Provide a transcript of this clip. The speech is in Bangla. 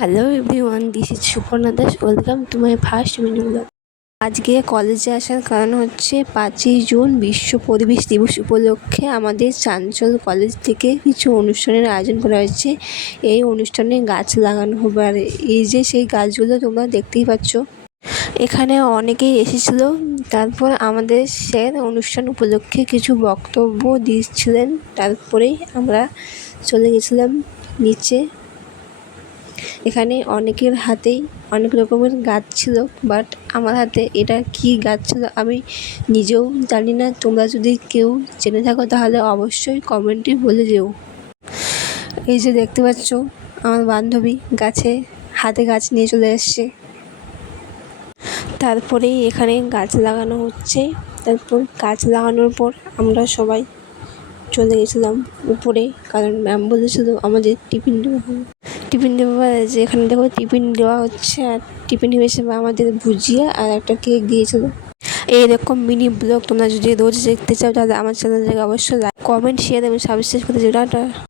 Hello everyone, this is Suparna Das. Welcome to my first mini blog. আজকে কলেজে আসার কারণ হচ্ছে 5ই জুন বিশ্ব পরিবেশ দিবস উপলক্ষে আমাদের চাঞ্চল কলেজ থেকে কিছু অনুষ্ঠানের আয়োজন করা হয়েছে। এই অনুষ্ঠানে গাছ লাগানো হবে, আর এই যে সেই গাছগুলো তোমরা দেখতেই পাচ্ছ। এখানে অনেকেই এসেছিলো। তারপর আমাদের স্যার অনুষ্ঠান উপলক্ষে কিছু বক্তব্য দিচ্ছিলেন, তারপরেই আমরা চলে গেছিলাম নিচে। এখানে অনেকের হাতেই অনেক রকমের গাছ ছিল, বাট আমার হাতে এটা কি গাছ ছিল আমি নিজেও জানি না। তোমরা যদি কেউ জেনে থাকো তাহলে অবশ্যই কমেন্টে বলে যেও। এই যে দেখতে পাচ্ছ, আমার বান্ধবী হাতে গাছ নিয়ে চলে এসছে। তারপরেই এখানে গাছ লাগানো হচ্ছে। তারপর গাছ লাগানোর পর আমরা সবাই চলে গেছিলাম উপরে, কারণ ম্যাম বলেছিল আমাদের টিফিন দেওয়া যে এখানে দেখো টিফিন দেওয়া হচ্ছে। আর টিফিন হিসেবে আমাদের ভুজিয়া আর একটা কেক দিয়েছিল। এইরকম মিনি ব্লগ তোমরা যদি রোজ দেখতে চাও তাহলে আমার চ্যানেলটাকে অবশ্যই লাইক, কমেন্ট, শেয়ার এবং সাবস্ক্রাইব করে দিও। টাটা।